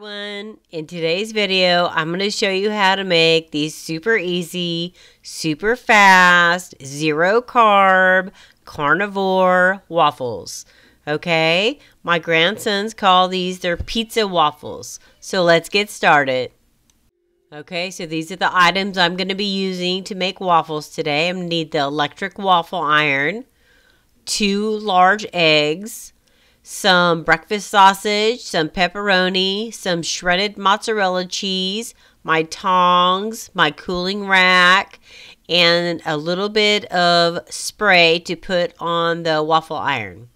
everyone. In today's video, I'm going to show you how to make these super easy, super fast, zero carb, carnivore waffles. Okay? My grandsons call these their pizza waffles. So let's get started. Okay, so these are the items I'm going to be using to make waffles today. I'm going to need the electric waffle iron, 2 large eggs, some breakfast sausage, some pepperoni, some shredded mozzarella cheese, my tongs, my cooling rack, and a little bit of spray to put on the waffle iron.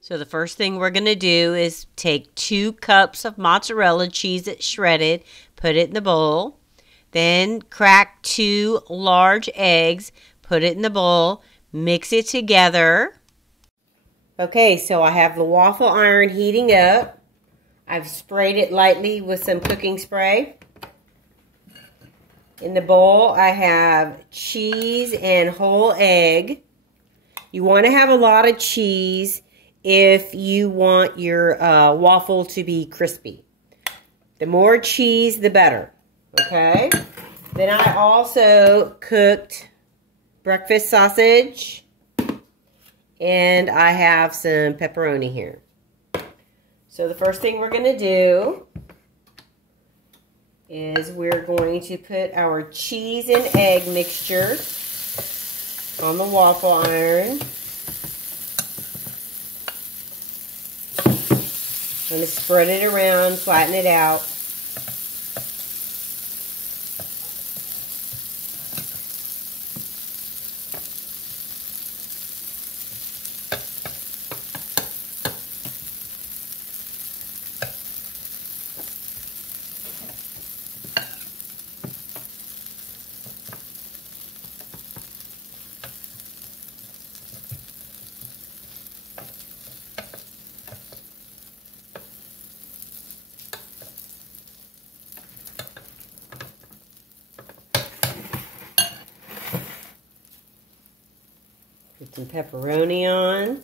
So the first thing we're going to do is take 2 cups of mozzarella cheese that's shredded, put it in the bowl. Then crack 2 large eggs, put it in the bowl, mix it together. Okay, so I have the waffle iron heating up. I've sprayed it lightly with some cooking spray. In the bowl, I have cheese and whole egg. You want to have a lot of cheese if you want your waffle to be crispy. The more cheese, the better. Okay? Then I also cooked breakfast sausage. And I have some pepperoni here. So the first thing we're going to do is we're going to put our cheese and egg mixture on the waffle iron. I'm going to spread it around, flatten it out. Put some pepperoni on.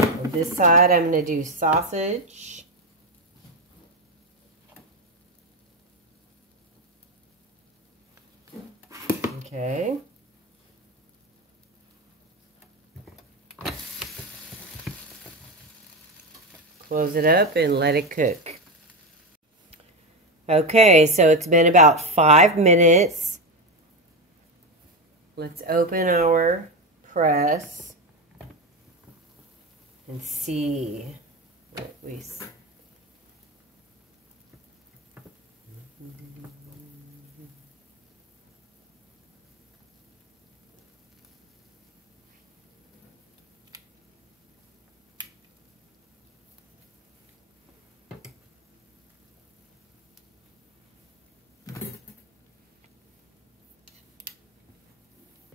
On this side, I'm going to do sausage. Okay. Close it up and let it cook. Okay, so it's been about 5 minutes. Let's open our press and see what we see.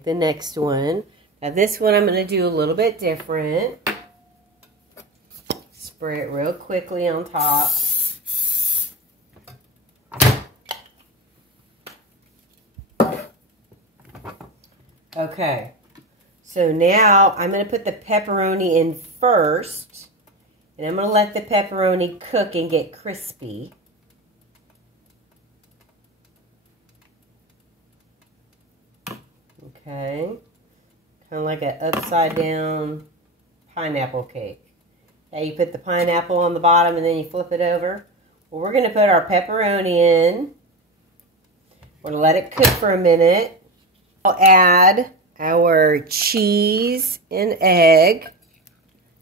The next one. Now this one I'm going to do a little bit different. Spray it real quickly on top. Okay. So now I'm going to put the pepperoni in first. And I'm going to let the pepperoni cook and get crispy. Okay, kind of like an upside down pineapple cake. Now you put the pineapple on the bottom and then you flip it over. Well, we're going to put our pepperoni in. We're going to let it cook for a minute. I'll add our cheese and egg.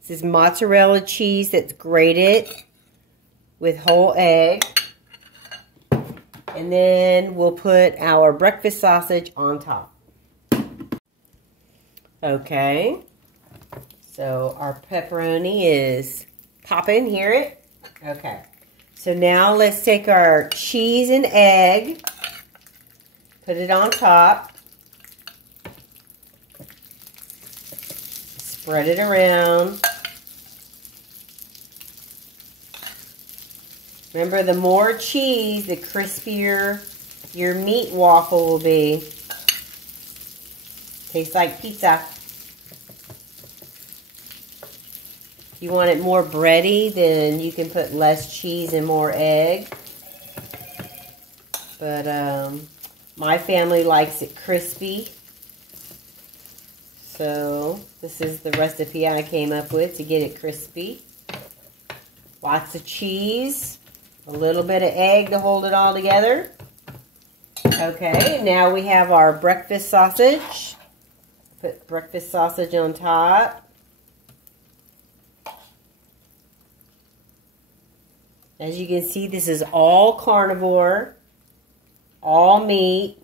This is mozzarella cheese that's grated with whole egg. And then we'll put our breakfast sausage on top. Okay, so our pepperoni is popping, hear it? Okay, so now let's take our cheese and egg, put it on top, spread it around. Remember, the more cheese, the crispier your meat waffle will be. Tastes like pizza. If you want it more bready, then you can put less cheese and more egg. But my family likes it crispy. So this is the recipe I came up with to get it crispy. Lots of cheese, a little bit of egg to hold it all together. Okay, now we have our breakfast sausage. Put breakfast sausage on top. As you can see, this is all carnivore, all meat.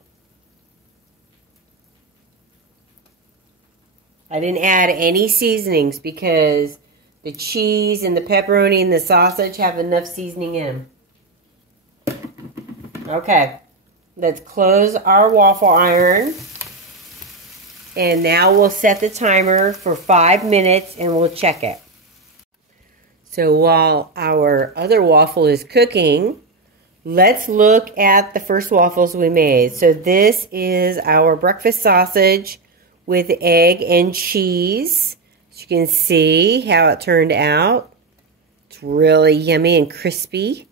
I didn't add any seasonings because the cheese and the pepperoni and the sausage have enough seasoning in them. Okay, let's close our waffle iron. And now we'll set the timer for 5 minutes and we'll check it. So while our other waffle is cooking, let's look at the first waffles we made. So this is our breakfast sausage with egg and cheese. As you can see how it turned out. It's really yummy and crispy.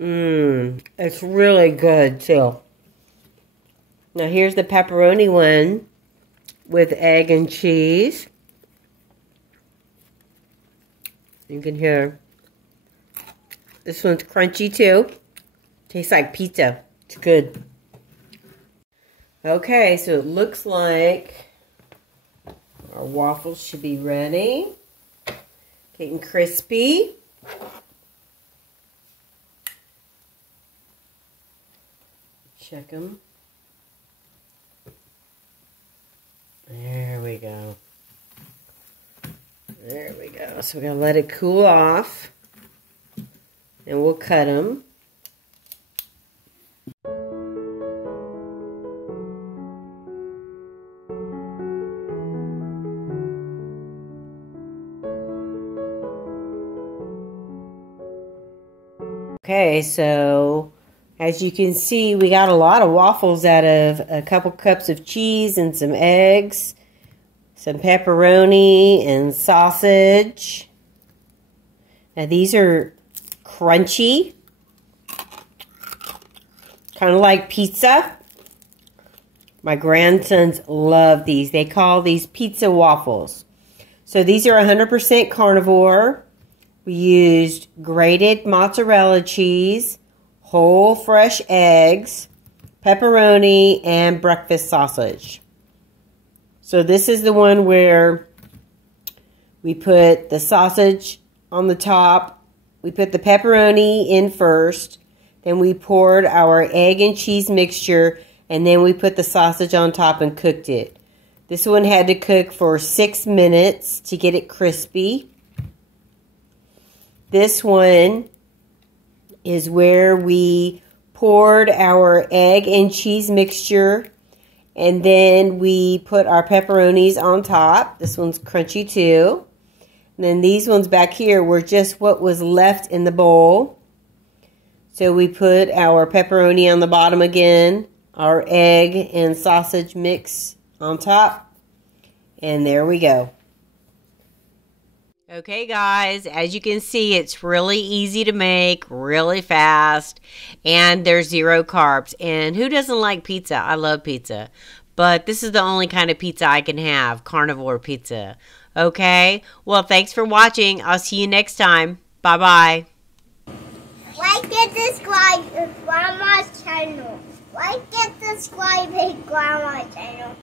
It's really good too. Now here's the pepperoni one with egg and cheese. You can hear this one's crunchy too. Tastes like pizza. It's good. Okay, so it looks like our waffles should be ready. Getting crispy. Check them. There we go. There we go. So we're going to let it cool off. And we'll cut them. Okay, so as you can see, we got a lot of waffles out of a couple cups of cheese and some eggs, some pepperoni and sausage. Now these are crunchy, kind of like pizza. My grandsons love these. They call these pizza waffles. So these are 100% carnivore. We used grated mozzarella cheese, whole fresh eggs, pepperoni, and breakfast sausage. So this is the one where we put the sausage on the top. We put the pepperoni in first. Then we poured our egg and cheese mixture. And then we put the sausage on top and cooked it. This one had to cook for 6 minutes to get it crispy. This one is where we poured our egg and cheese mixture, and then we put our pepperonis on top. This one's crunchy too. And then these ones back here were just what was left in the bowl. So we put our pepperoni on the bottom again, our egg and sausage mix on top, and there we go. Okay guys, as you can see, it's really easy to make, really fast, and there's 0 carbs. And who doesn't like pizza? I love pizza. But this is the only kind of pizza I can have, carnivore pizza. Okay? Well, thanks for watching. I'll see you next time. Bye-bye. Like and subscribe to Grandma's channel. Like and subscribe to Grandma's channel.